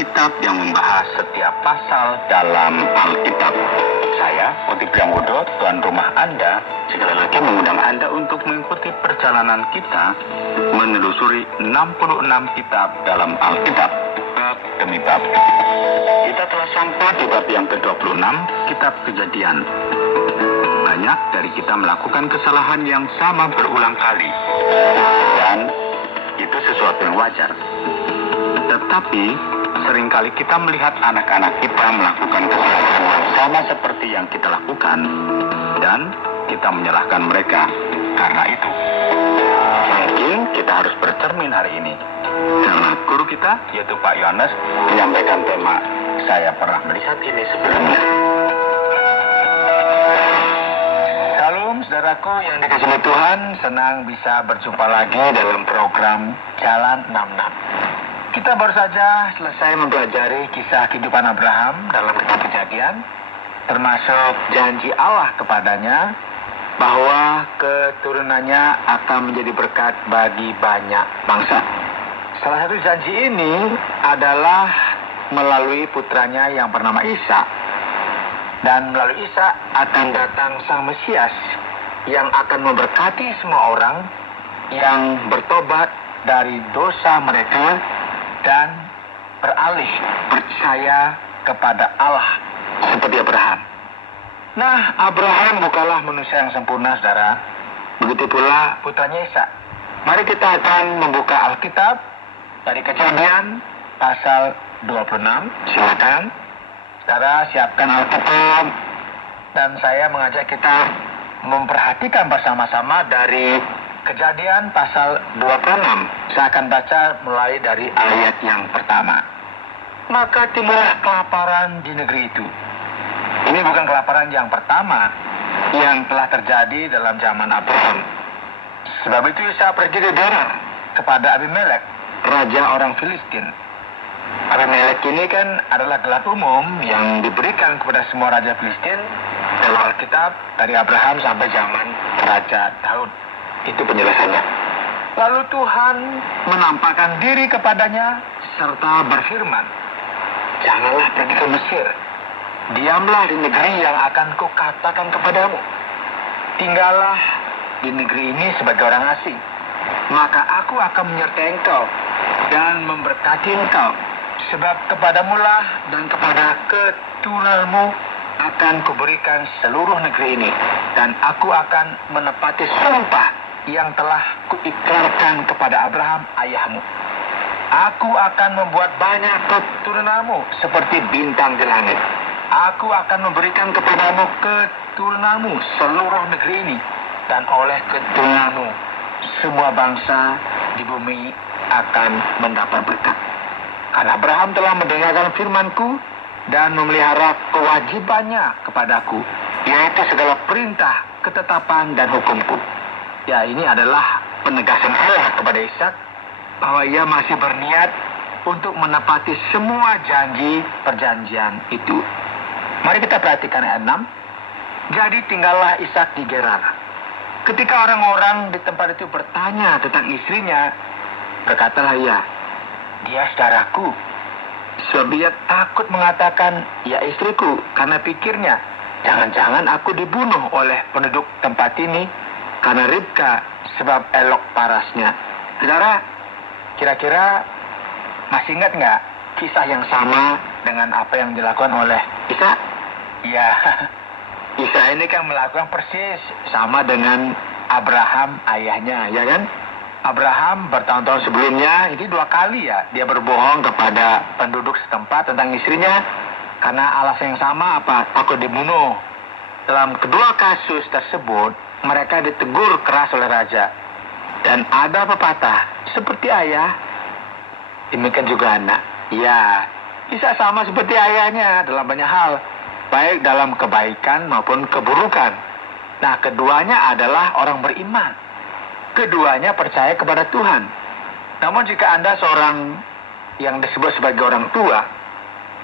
Alkitab yang membahas setiap pasal dalam Alkitab. Saya, Putih Priambodo, tuan rumah Anda, sekali lagi mengundang Anda untuk mengikuti perjalanan kita menelusuri 66 kitab dalam Alkitab, bab demi bab. Kita telah sampai di bab yang ke-26, kitab Kejadian. Banyak dari kita melakukan kesalahan yang sama berulang kali, dan itu sesuatu yang wajar. Tetapi seringkali kita melihat anak-anak kita melakukan kesalahan yang sama seperti yang kita lakukan, dan kita menyalahkan mereka karena itu. Mungkin kita harus bercermin hari ini, karena guru kita, yaitu Pak Yohanes, menyampaikan tema "Saya pernah melihat ini sebelumnya". Shalom saudaraku yang dikasihi Tuhan, senang bisa berjumpa lagi dalam program Jalan 66. Kita baru saja selesai mempelajari kisah kehidupan Abraham dalam kitab Kejadian, termasuk janji Allah kepadanya bahwa keturunannya akan menjadi berkat bagi banyak bangsa. Salah satu janji ini adalah melalui putranya yang bernama Ishak. Dan melalui Ishak akan datang Sang Mesias yang akan memberkati semua orang yang bertobat dari dosa mereka dan beralih percaya kepada Allah seperti Abraham. Nah, Abraham bukanlah manusia yang sempurna, saudara. Begitu pula putranya Ishak. Mari kita akan membuka Alkitab dari Kejadian pasal 26. Silakan, saudara, siapkan Alkitab, dan saya mengajak kita memperhatikan bersama-sama dari Kejadian pasal 26. Saya akan baca mulai dari ayat yang pertama. Maka timbullah kelaparan di negeri itu. Ini bukan kelaparan yang pertama yang telah terjadi dalam zaman Abraham. Sebab itu Ishak pergi ke Gerar kepada Abimelek, raja orang Filistin. Abimelek ini kan adalah gelar umum yang diberikan kepada semua raja Filistin dalam Alkitab dari Abraham sampai zaman Raja Daud. Itu penjelasannya. Lalu Tuhan menampakkan diri kepadanya serta berfirman, "Janganlah pergi ke Mesir. Diamlah di negeri yang akan kukatakan kepadamu. Tinggallah di negeri ini sebagai orang asing. Maka aku akan menyertai engkau dan memberkati engkau. Sebab kepadamulah dan kepada keturunanmu akan kuberikan seluruh negeri ini. Dan aku akan menepati sumpah yang telah kuikrarkan kepada Abraham ayahmu. Aku akan membuat banyak keturunanmu seperti bintang di langit. Aku akan memberikan kepadamu keturunanmu seluruh negeri ini, dan oleh keturunanmu semua bangsa di bumi akan mendapat berkat. Karena Abraham telah mendengarkan firman-Ku dan memelihara kewajibannya kepadaku, yaitu segala perintah, ketetapan, dan hukum-Ku." Ya, ini adalah penegasan Allah kepada Ishak bahwa ia masih berniat untuk menepati semua janji perjanjian itu. Mari kita perhatikan ayat 6. Jadi tinggallah Ishak di Gerar. Ketika orang-orang di tempat itu bertanya tentang istrinya, berkatalah ia, "Dia saudaraku." Sebab ia takut mengatakan, "Ya istriku," karena pikirnya, jangan-jangan aku dibunuh oleh penduduk tempat ini karena Ribka, sebab elok parasnya. Saudara, kira-kira masih ingat nggak kisah yang sama dengan apa yang dilakukan oleh Ishak? Ya, Ishak ini kan melakukan persis sama dengan Abraham ayahnya, ya kan? Abraham bertahun-tahun sebelumnya, ini 2 kali ya, dia berbohong kepada penduduk setempat tentang istrinya karena alasan yang sama, apa? Takut dibunuh. Dalam kedua kasus tersebut, mereka ditegur keras oleh raja. Dan ada pepatah, seperti ayah, demikian juga anak. Ya, bisa sama seperti ayahnya dalam banyak hal, baik dalam kebaikan maupun keburukan. Nah, keduanya adalah orang beriman. Keduanya percaya kepada Tuhan. Namun jika Anda seorang yang disebut sebagai orang tua,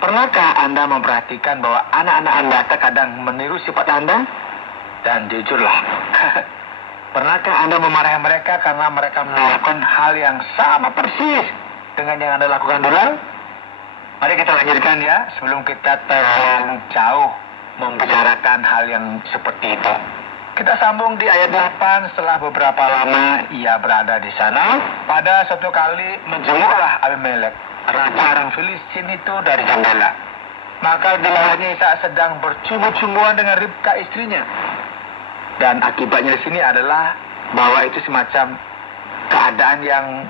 pernahkah Anda memperhatikan bahwa anak-anak Anda terkadang meniru sifat Anda? Dan jujurlah, pernahkah Anda memarahi mereka karena mereka melakukan hal yang sama persis dengan yang Anda lakukan dulu? Mari kita lanjutkan ya, sebelum kita terlalu jauh membicarakan hal yang seperti itu. Kita sambung di ayat 8. Setelah beberapa lama ia berada di sana, pada suatu kali menjenguklah Abimelek, raja orang Filistin itu, dari jendela. Maka dilihatnya Ishak sedang bercumbu-cumbuan dengan Ribka istrinya. Dan akibatnya di sini adalah bahwa itu semacam keadaan yang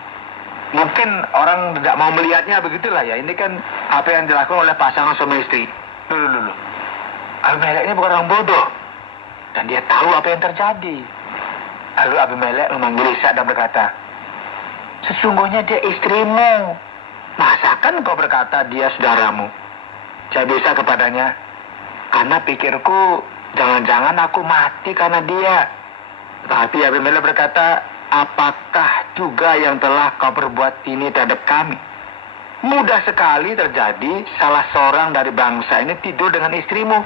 mungkin orang tidak mau melihatnya, begitulah ya. Ini kan apa yang dilakukan oleh pasangan suami istri. Dulu. Abimelek ini bukan orang bodoh. Dan dia tahu apa yang terjadi. Lalu Abimelek memanggil Ishak dan berkata, sesungguhnya dia istrimu. Masakan kau berkata dia saudaramu? Jawab Ishak kepadanya, karena pikirku jangan-jangan aku mati karena dia. Tapi Abimelek berkata, apakah juga yang telah kau perbuat ini terhadap kami? Mudah sekali terjadi salah seorang dari bangsa ini tidur dengan istrimu,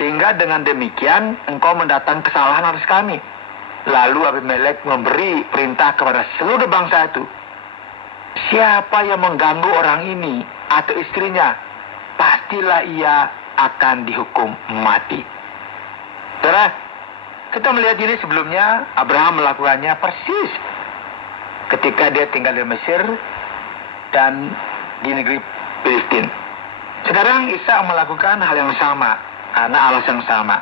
sehingga dengan demikian engkau mendatang kesalahan atas kami. Lalu Abimelek memberi perintah kepada seluruh bangsa itu, siapa yang mengganggu orang ini atau istrinya, pastilah ia akan dihukum mati. Saudara, kita melihat ini sebelumnya Abraham melakukannya persis ketika dia tinggal di Mesir dan di negeri Filistin. Sekarang Ishak melakukan hal yang sama karena alasan yang sama,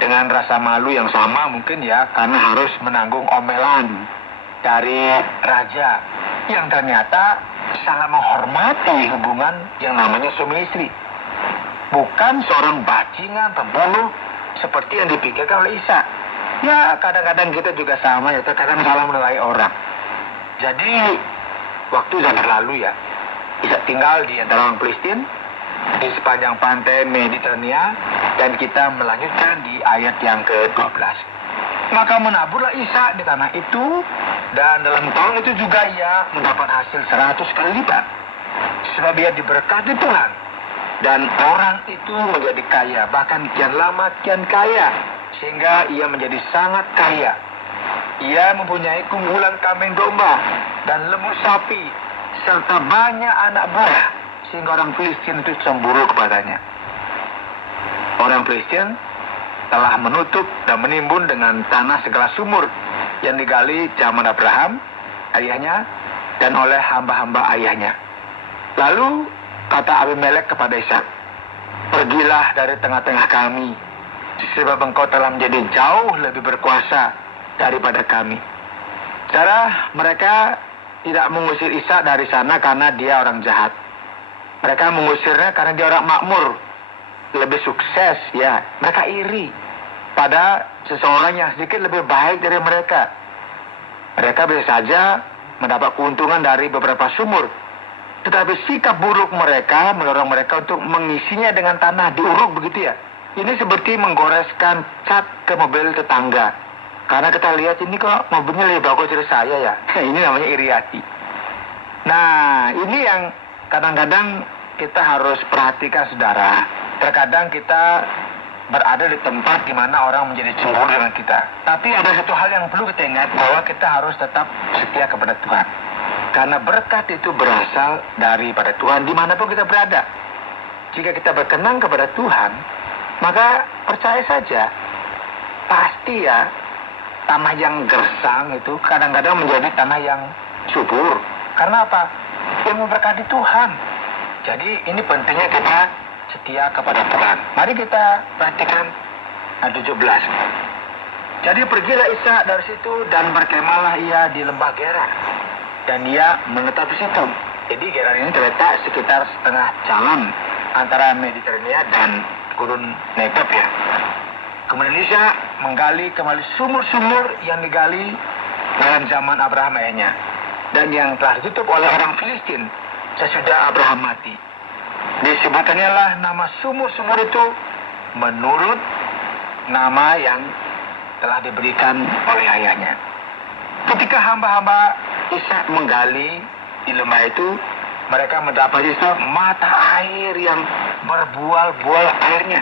dengan rasa malu yang sama mungkin ya, karena harus menanggung omelan dari raja yang ternyata sangat menghormati hubungan yang namanya suami istri, bukan seorang bajingan pembunuh seperti yang dipikirkan oleh Ishak. Ya, kadang-kadang kita juga sama ya, terkadang salah menilai orang. Jadi waktu sudah berlalu ya, Ishak tinggal di antara orang Filistin di sepanjang pantai Mediterania, dan kita melanjutkan di ayat yang ke-12. Maka menaburlah Ishak di tanah itu, dan dalam tahun itu juga ia mendapat hasil 100 kali lipat, sebab ia diberkati Tuhan, dan orang itu menjadi kaya, bahkan kian lama kian kaya, sehingga ia menjadi sangat kaya. Ia mempunyai kumpulan kambing domba dan lembu sapi serta banyak anak buah, sehingga orang Filistin itu cemburu kepadanya. Orang Filistin telah menutup dan menimbun dengan tanah segala sumur yang digali zaman Abraham, ayahnya, dan oleh hamba-hamba ayahnya. Lalu kata Abimelek kepada Ishak, pergilah dari tengah-tengah kami, sebab engkau telah menjadi jauh lebih berkuasa daripada kami. Cara mereka tidak mengusir Ishak dari sana karena dia orang jahat. Mereka mengusirnya karena dia orang makmur, lebih sukses ya. Mereka iri pada seseorang yang sedikit lebih baik dari mereka. Mereka bisa saja mendapat keuntungan dari beberapa sumur, tetapi sikap buruk mereka mendorong mereka untuk mengisinya dengan tanah diuruk, begitu ya. Ini seperti menggoreskan cat ke mobil tetangga. Karena kita lihat ini kok mobilnya lebih bagus dari saya ya. Ini namanya iri hati. Nah, ini yang kadang-kadang kita harus perhatikan, saudara. Terkadang kita berada di tempat di mana orang menjadi cemburu dengan kita. Tapi ada satu hal yang perlu kita ingat, bahwa kita harus tetap setia kepada Tuhan. Karena berkat itu berasal daripada Tuhan dimanapun kita berada. Jika kita berkenan kepada Tuhan, maka percaya saja, pasti ya, tanah yang gersang itu kadang-kadang menjadi tanah yang subur. Karena apa? Yang memberkati Tuhan. Jadi ini pentingnya kita setia kepada Tuhan. Mari kita perhatikan ayat 17. Jadi pergilah Ishak dari situ dan berkemahlah ia di lembah Gerar, dan ia menetap di situ. Jadi Gerar ini terletak sekitar setengah jalan antara Mediterania dan Gurun Negeb ya. Kemudian Ishak menggali kembali sumur-sumur yang digali dalam zaman Abraham ayahnya, dan yang telah ditutup oleh orang Filistin sesudah Abraham mati. Disebutkannya lah nama sumur-sumur itu menurut nama yang telah diberikan oleh ayahnya. Ketika hamba-hamba Ishak menggali di lembah itu, mereka mendapat itu mata air yang berbual-bual airnya.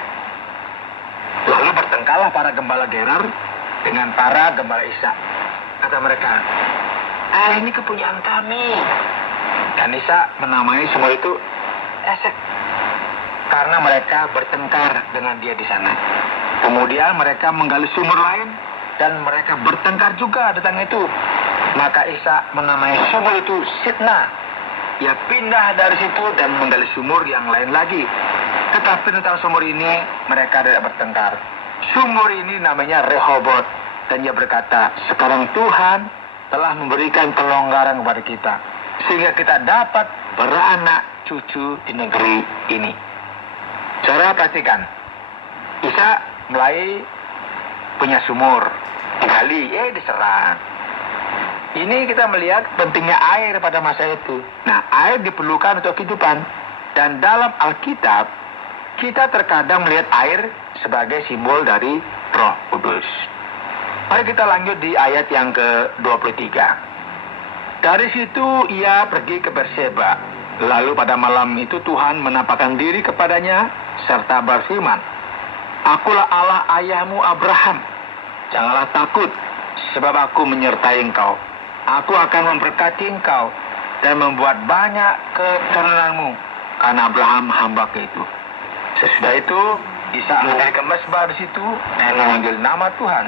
Lalu bertengkarlah para gembala Gerar dengan para gembala Ishak. Kata mereka, ini kepunyaan kami. Dan Ishak menamai sumur itu Esek. Karena mereka bertengkar dengan dia di sana. Kemudian mereka menggali sumur lain dan mereka bertengkar juga tentang itu. Maka Ishak menamai sumur itu Sitna. Ia pindah dari situ dan menggali sumur yang lain lagi. Tetapi tentang sumur ini mereka tidak bertengkar. Sumur ini namanya Rehobot. Dan ia berkata, sekarang Tuhan telah memberikan kelonggaran kepada kita, sehingga kita dapat beranak cucu di negeri ini. Saudara perhatikan, Ishak mulai punya sumur, digali, diserang. Ini kita melihat pentingnya air pada masa itu. Nah, air diperlukan untuk kehidupan. Dan dalam Alkitab, kita terkadang melihat air sebagai simbol dari Roh Kudus. Mari kita lanjut di ayat yang ke-23. Dari situ ia pergi ke Berseba. Lalu pada malam itu Tuhan menampakkan diri kepadanya serta berfirman, Akulah Allah ayahmu Abraham. Janganlah takut, sebab aku menyertai engkau. Aku akan memberkati engkau dan membuat banyak keturunanmu, karena Abraham hamba-Ku itu. Sesudah itu Ishak mendirikan mezbah di situ dan memanggil nama Tuhan.